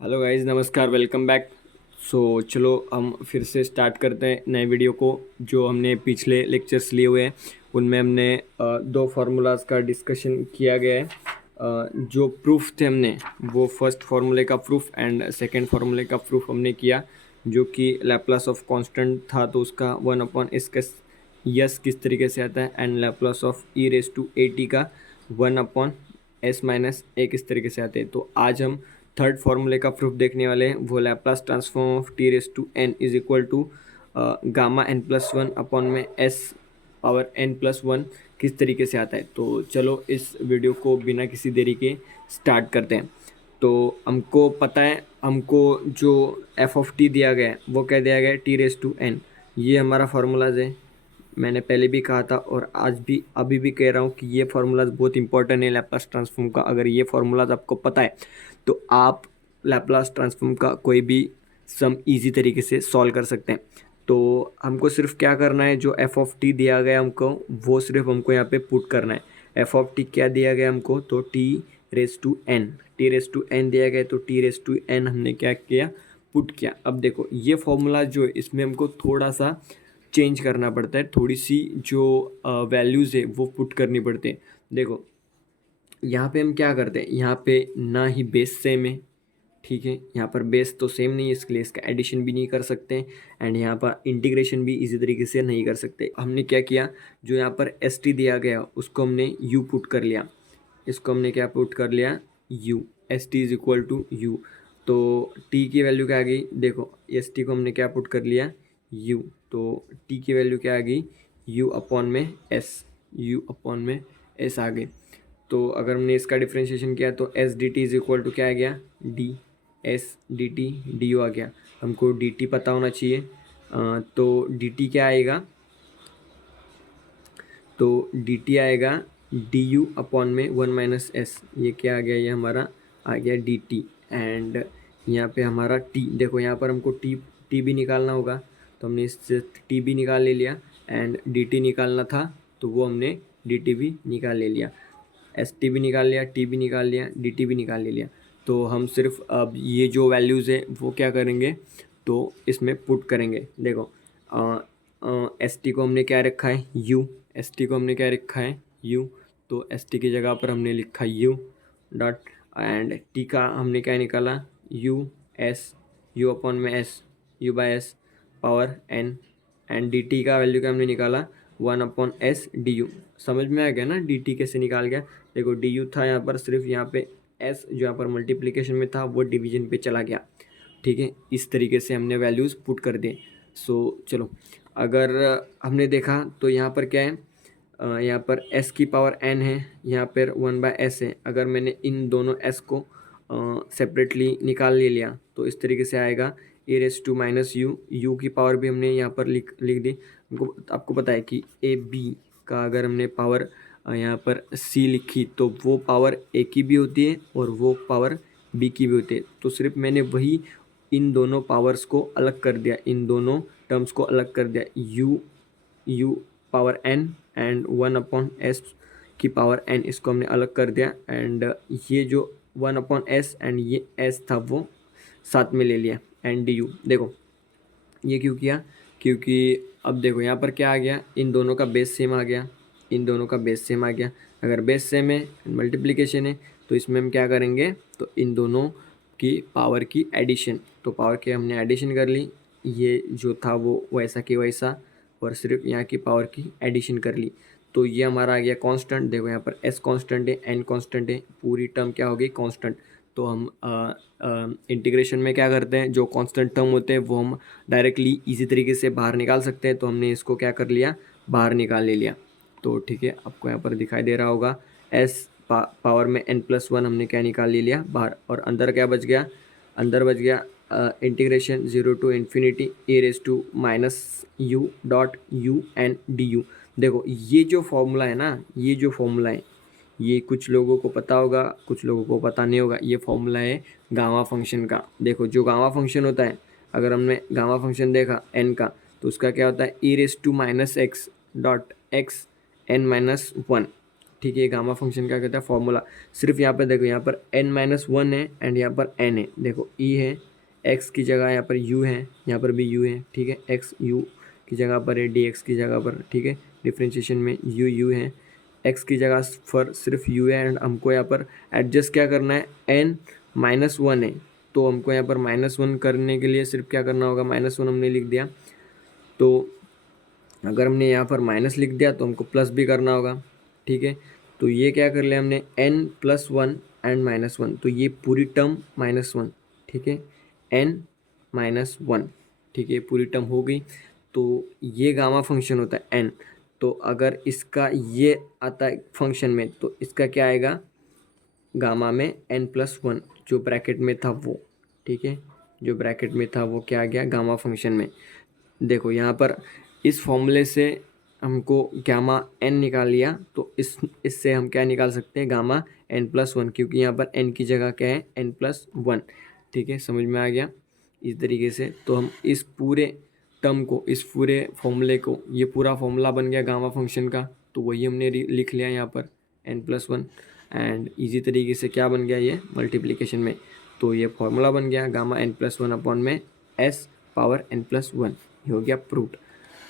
Hello guys, नमस्कार, welcome back. चलो हम फिर से स्टार्ट करते हैं नए वीडियो को। जो हमने पिछले लेक्चर्स लिए हुए हैं उनमें हमने दो फार्मूलाज का डिस्कशन किया गया है। जो प्रूफ थे हमने वो फर्स्ट फार्मूले का प्रूफ एंड सेकंड फार्मूले का प्रूफ हमने किया, जो कि लैप्लास ऑफ कांस्टेंट था तो उसका 1/s का यस किस तरीके से आता है, एंड लैप्लास ऑफ e⁻ का 1/s-a किस तरीके से आते हैं। तो आज हम थर्ड फार्मूले का प्रूफ देखने वाले हैं। वो Laplace transform of t⁻n is equal to gamma n+1/s⁻n+1 किस तरीके से आता है। तो चलो इस वीडियो को बिना किसी देरी के स्टार्ट करते हैं। तो हमको पता है, हमको जो एफ ऑफ टी दिया गया है वो क्या दिया गया है, t⁻n। ये हमारा फार्मूलाज है। मैंने पहले भी कहा था और आज भी अभी भी कह रहा हूँ कि ये फार्मूलाज बहुत इंपॉर्टेंट है लैप्लास ट्रांसफॉर्म का। अगर ये फार्मूलाज आपको पता है तो आप लैप्लास ट्रांसफॉर्म का कोई भी सम इजी तरीके से सॉल्व कर सकते हैं। तो हमको सिर्फ क्या करना है, जो एफ ऑफ टी दिया गया हमको वो सिर्फ हमको यहाँ पे पुट करना है। एफ ऑफ टी क्या दिया गया हमको, तो टी रेस टू एन दिया गया, तो टी रेस टू एन हमने क्या किया, पुट किया। अब देखो ये फॉर्मूला जो है इसमें हमको थोड़ा सा चेंज करना पड़ता है, थोड़ी सी जो वैल्यूज़ है वो पुट करनी पड़ती है। देखो यहाँ पे हम क्या करते हैं, यहाँ पे ना ही बेस सेम है, ठीक है, यहाँ पर बेस तो सेम नहीं है इसके लिए इसका एडिशन भी नहीं कर सकते, एंड यहाँ पर इंटीग्रेशन भी इसी तरीके से नहीं कर सकते। हमने क्या किया, जो यहाँ पर एस टी दिया गया उसको हमने यू पुट कर लिया। इसको हमने क्या पुट कर लिया, U. S T is equal to U. तो टी की वैल्यू क्या आ गई, देखो एस टी को हमने क्या पुट कर लिया, यू। तो टी की वैल्यू क्या आ गई, यू अपॉन में एस, यू अपॉन में एस आ गई। तो अगर हमने इसका डिफ्रेंशिएशन किया तो S D T is equal to क्या आ गया, D S D T D U आ गया। हमको डी टी पता होना चाहिए। तो डी टी क्या आएगा, तो डी टी आएगा डी यू अपॉन में 1-s। ये क्या आ गया, ये हमारा आ गया डी टी। एंड यहाँ पे हमारा टी, देखो यहाँ पर हमको टी भी निकालना होगा, तो हमने इससे टी भी निकाल ले लिया। एंड डी टी निकालना था तो वो हमने डी टी भी निकाल ले लिया। एस टी भी निकाल लिया, टी भी निकाल लिया, डी टी भी निकाल ले लिया। तो हम सिर्फ अब ये जो वैल्यूज़ है वो क्या करेंगे, तो इसमें पुट करेंगे। देखो एस टी को हमने क्या रखा है, यू। एस टी को हमने क्या रखा है, यू। तो एस टी की जगह पर हमने लिखा यू डॉट, एंड टी का हमने क्या निकाला, यू एस, यू अपॉन में S, U by S power N. And D T का वैल्यू क्या हमने निकाला, 1/s du। समझ में आ गया ना डी टी कैसे निकाल गया। देखो डी यू था यहाँ पर, सिर्फ यहाँ पे एस जो यहाँ पर मल्टीप्लिकेशन में था वो डिवीजन पे चला गया, ठीक है। इस तरीके से हमने वैल्यूज़ पुट कर दिए। चलो अगर हमने देखा तो यहाँ पर क्या है, यहाँ पर s की पावर n है, यहाँ पर 1/s है। अगर मैंने इन दोनों s को सेपरेटली निकाल ले लिया तो इस तरीके से आएगा e⁻⁻u। u की पावर भी हमने यहाँ पर लिख दी। आपको पता है कि ए बी का अगर हमने पावर यहाँ पर c लिखी तो वो पावर a की भी होती है और वो पावर b की भी होती है। तो सिर्फ मैंने वही इन दोनों पावर्स को अलग कर दिया, इन दोनों टर्म्स को अलग कर दिया, u power n and 1/s की पावर n, इसको हमने अलग कर दिया। एंड ये जो 1/s एंड ये s था वो साथ में ले लिया, एंड डी यू। देखो ये क्यों किया, क्योंकि अब देखो यहाँ पर क्या आ गया, इन दोनों का बेस सेम आ गया, इन दोनों का बेस सेम आ गया। अगर बेस सेम है, मल्टीप्लिकेशन है, तो इसमें हम क्या करेंगे, तो इन दोनों की पावर की एडिशन, तो पावर की हमने एडिशन कर ली। ये जो था वो वैसा कि वैसा, और सिर्फ यहाँ की पावर की एडिशन कर ली। तो ये हमारा आ गया कांस्टेंट। देखो यहाँ पर s कांस्टेंट है, n कांस्टेंट है, पूरी टर्म क्या होगी, कांस्टेंट। तो हम इंटीग्रेशन में क्या करते हैं, जो कांस्टेंट टर्म होते हैं वो हम डायरेक्टली इजी तरीके से बाहर निकाल सकते हैं। तो हमने इसको क्या कर लिया, बाहर निकाल ले लिया। तो ठीक है, आपको यहाँ पर दिखाई दे रहा होगा s पावर में n+1 हमने क्या निकाल ले लिया बाहर, और अंदर क्या बच गया, अंदर बच गया integration 0 to infinity e⁻u.u/n du। देखो ये जो फॉर्मूला है ना, ये जो फॉर्मूला है ये कुछ लोगों को पता होगा, कुछ लोगों को पता नहीं होगा। ये फॉर्मूला है गामा फंक्शन का। देखो जो गामा फंक्शन होता है, अगर हमने गामा फंक्शन देखा n का, तो उसका क्या होता है, e⁻x डॉट x n-1, ठीक है। गामा फंक्शन क्या कहता है फॉर्मूला, सिर्फ यहाँ पर देखो, यहाँ पर n-1 है एंड यहाँ पर n है। देखो e है, x की जगह यहाँ पर u है, यहाँ पर भी u है, ठीक है। x u की जगह पर है, dx की जगह पर, ठीक है। डिफ्रेंशिएशन में u है, x की जगह पर सिर्फ u है एंड हमको यहाँ पर एडजस्ट क्या करना है, n-1 है, तो हमको यहाँ पर -1 करने के लिए सिर्फ क्या करना होगा, -1 हमने लिख दिया। तो अगर हमने यहाँ पर माइनस लिख दिया तो हमको प्लस भी करना होगा, ठीक है। तो ये क्या कर लिया हमने, n+1 एंड -1, तो ये पूरी टर्म -1, ठीक है, n-1, ठीक है, पूरी टर्म हो गई। तो ये गामा फंक्शन होता है n। तो अगर इसका ये आता है फंक्शन में तो इसका क्या आएगा, गामा में n+1 जो ब्रैकेट में था वो, ठीक है, जो ब्रैकेट में था वो क्या आ गया गामा फंक्शन में। देखो यहाँ पर इस फॉर्मूले से हमको गामा n निकाल लिया, तो इससे हम क्या निकाल सकते हैं, गामा n+1, क्योंकि यहाँ पर n की जगह क्या है, n+1, ठीक है, समझ में आ गया। इस तरीके से तो हम इस पूरे टर्म को, इस पूरे फॉर्मूले को, ये पूरा फॉर्मूला बन गया गामा फंक्शन का, तो वही हमने लिख लिया यहाँ पर n+1 एंड इजी तरीके से क्या बन गया ये मल्टीप्लिकेशन में, तो ये फॉर्मूला बन गया गामा n+1 अपॉन में s पावर n+1, ये हो गया प्रूफ।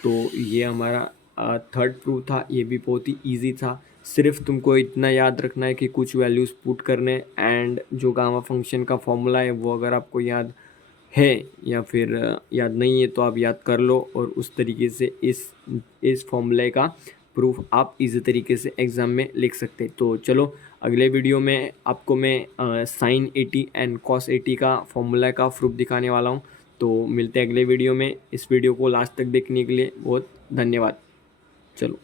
तो ये हमारा थर्ड प्रूफ था, ये भी बहुत ही इजी था। सिर्फ तुमको इतना याद रखना है कि कुछ वैल्यूज़ पुट करने एंड जो गामा फंक्शन का फॉर्मूला है वो अगर आपको याद है या फिर याद नहीं है तो आप याद कर लो, और उस तरीके से इस फॉर्मूले का प्रूफ आप इजी तरीके से एग्ज़ाम में लिख सकते। तो चलो अगले वीडियो में आपको मैं साइन 80 एंड कॉस 80 का फॉर्मूला का प्रूफ दिखाने वाला हूँ। तो मिलते हैं अगले वीडियो में। इस वीडियो को लास्ट तक देखने के लिए बहुत धन्यवाद। चलो।